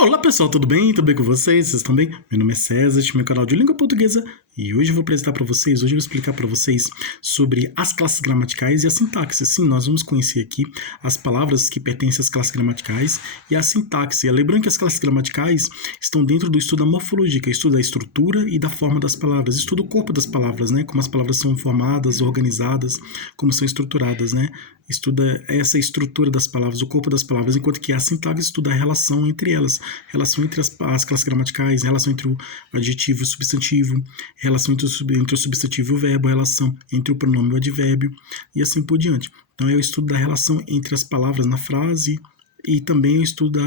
Olá pessoal, tudo bem? Tudo bem com vocês? Vocês estão bem? Meu nome é César, este é meu canal de língua portuguesa e hoje eu vou apresentar para vocês, hoje eu vou explicar para vocês sobre as classes gramaticais e a sintaxe. Sim, nós vamos conhecer aqui as palavras que pertencem às classes gramaticais e a sintaxe. Lembrando que as classes gramaticais estão dentro do estudo da morfologia, que é o estudo da estrutura e da forma das palavras, estudo o corpo das palavras, né? Como as palavras são formadas, organizadas, como são estruturadas, né? Estuda essa estrutura das palavras, o corpo das palavras, enquanto que a sintaxe estuda a relação entre elas, relação entre as classes gramaticais, relação entre o adjetivo e o substantivo, relação entre o substantivo e o verbo, relação entre o pronome e o advérbio, e assim por diante. Então é o estudo da relação entre as palavras na frase e também o estudo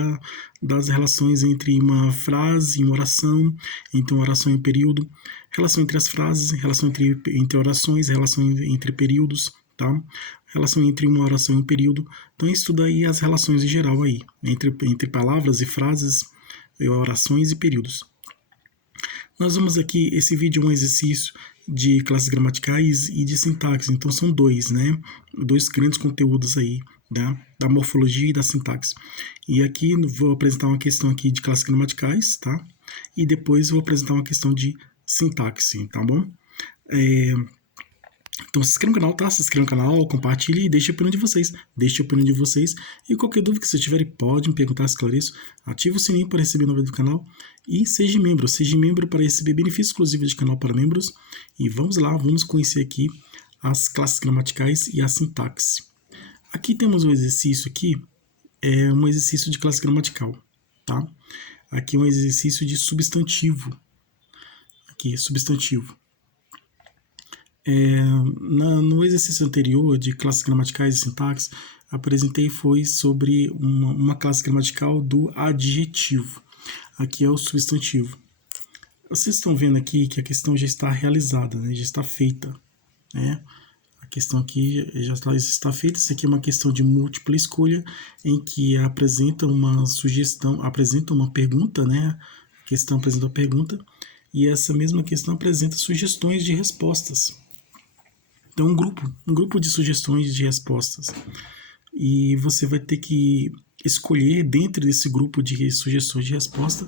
das relações entre uma frase e uma oração, entre uma oração e um período, relação entre as frases, relação entre orações, relação entre períodos, tá? Relação entre uma oração e um período. Então estuda aí as relações em geral aí, entre palavras e frases, orações e períodos. Nós vamos aqui, esse vídeo é um exercício de classes gramaticais e de sintaxe, então são dois, né? Dois grandes conteúdos aí, da morfologia e da sintaxe. E aqui vou apresentar uma questão aqui de classes gramaticais, tá? E depois vou apresentar uma questão de sintaxe, tá bom? Então se inscreva no canal, tá? Se inscreva no canal, compartilhe e deixe a opinião de vocês. Deixe a opinião de vocês. E qualquer dúvida que vocês tiverem, pode me perguntar, esclareço. Ative o sininho para receber novidades do canal. E seja membro para receber benefícios exclusivos de canal para membros. E vamos lá, vamos conhecer aqui as classes gramaticais e a sintaxe. Aqui temos um exercício aqui, é um exercício de classe gramatical, tá? Aqui é um exercício de substantivo. Aqui, substantivo. No exercício anterior de classes gramaticais e sintaxe, apresentei foi sobre uma classe gramatical do adjetivo. Aqui é o substantivo. Vocês estão vendo aqui que a questão já está realizada, né? Já está feita, né? A questão aqui já está feita. Isso aqui é uma questão de múltipla escolha, em que apresenta uma sugestão, apresenta uma pergunta, né? A questão apresenta uma pergunta, e essa mesma questão apresenta sugestões de respostas. Então, um grupo de sugestões de respostas. E você vai ter que escolher dentro desse grupo de sugestões de resposta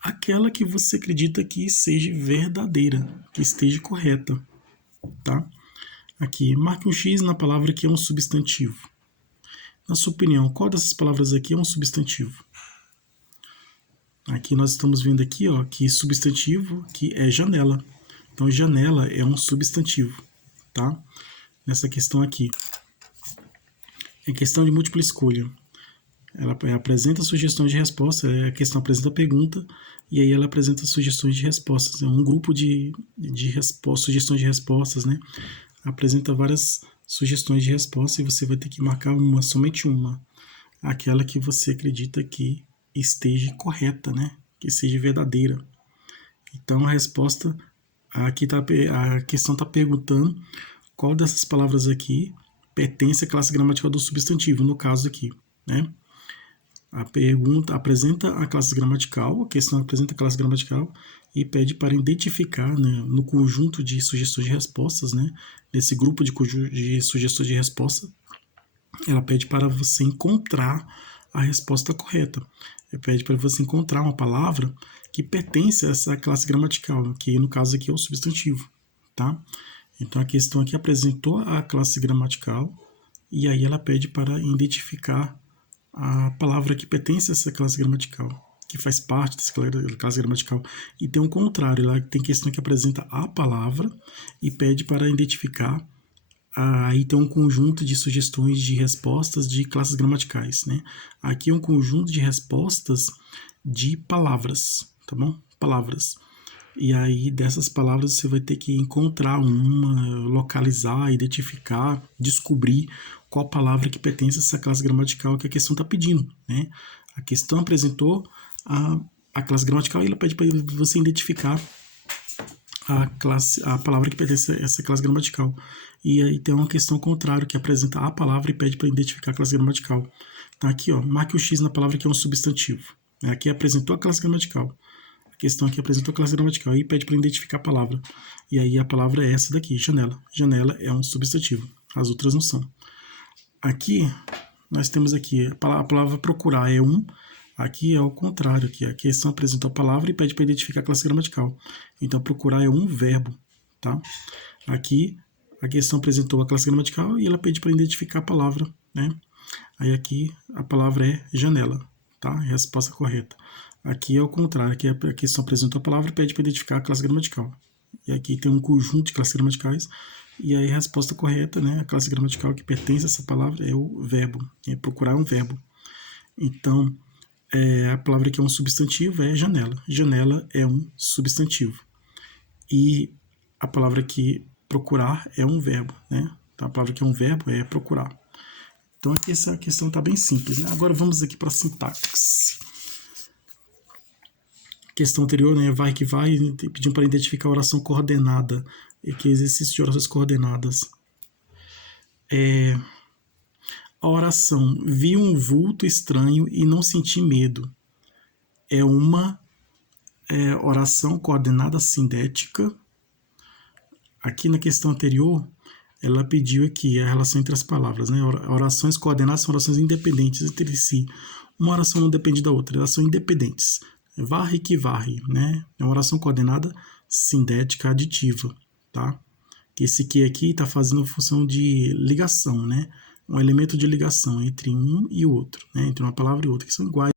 aquela que você acredita que seja verdadeira, que esteja correta, tá? Aqui, marque um X na palavra que é um substantivo. Na sua opinião, qual dessas palavras aqui é um substantivo? Aqui nós estamos vendo aqui, ó, que substantivo que é janela. Então, janela é um substantivo, tá? Nessa questão aqui. É questão de múltipla escolha. Ela apresenta sugestões de resposta, a questão apresenta a pergunta, e aí ela apresenta sugestões de respostas. É um grupo de sugestões de respostas, né? Apresenta várias sugestões de resposta e você vai ter que marcar somente uma. Aquela que você acredita que esteja correta, né? Que seja verdadeira. Então a resposta, aqui a questão está perguntando qual dessas palavras aqui pertence à classe gramatical do substantivo, no caso aqui, né? A pergunta apresenta a classe gramatical, a questão apresenta a classe gramatical e pede para identificar, né, no conjunto de sugestões de respostas, né, nesse grupo de sugestões de resposta, ela pede para você encontrar a resposta correta. Ela pede para você encontrar uma palavra que pertence a essa classe gramatical, que no caso aqui é o substantivo, tá? Então a questão aqui apresentou a classe gramatical e aí ela pede para identificar a palavra que pertence a essa classe gramatical, que faz parte dessa classe gramatical. E tem um contrário, lá tem questão que apresenta a palavra e pede para identificar. Aí tem um conjunto de sugestões de respostas de classes gramaticais, né? Aqui é um conjunto de respostas de palavras, tá bom? Palavras. E aí dessas palavras você vai ter que encontrar uma, localizar, identificar, descobrir qual palavra que pertence a essa classe gramatical que a questão está pedindo, né? A questão apresentou a classe gramatical e ela pede para você identificar a palavra que pertence a essa classe gramatical. E aí tem uma questão contrária que apresenta a palavra e pede para identificar a classe gramatical. Tá aqui, ó, marque o X na palavra que é um substantivo. Aqui apresentou a classe gramatical. A questão aqui apresentou a classe gramatical e pede para identificar a palavra. E aí a palavra é essa daqui, janela. Janela é um substantivo. As outras não são. Aqui, nós temos aqui, a palavra procurar é um, Aqui é o contrário, aqui a questão apresenta a palavra e pede para identificar a classe gramatical. Então, procurar é um verbo, tá? Aqui, a questão apresentou a classe gramatical e ela pede para identificar a palavra, né? Aí aqui, a palavra é janela, tá? Resposta correta. Aqui é o contrário, aqui a questão apresentou a palavra e pede para identificar a classe gramatical. E aqui tem um conjunto de classes gramaticais, e aí a resposta correta, né? A classe gramatical que pertence a essa palavra é o verbo. E procurar é um verbo. Então, a palavra que é um substantivo é janela. Janela é um substantivo. E a palavra que procurar é um verbo, né? Então, a palavra que é um verbo é procurar. Então, aqui essa questão está bem simples, né? Agora vamos aqui para a sintaxe. Questão anterior, né? Vai que vai, pedindo para identificar a oração coordenada. E que exercício de orações coordenadas. A oração vi um vulto estranho e não senti medo. É uma oração coordenada sindética. Aqui na questão anterior, ela pediu aqui a relação entre as palavras, né? Orações coordenadas são orações independentes entre si. Uma oração não depende da outra, elas são independentes. Varre que varre, né? É uma oração coordenada sindética aditiva, tá? Que esse que aqui está fazendo função de ligação, né? Um elemento de ligação entre um e o outro, né? Entre uma palavra e outra, que são iguais.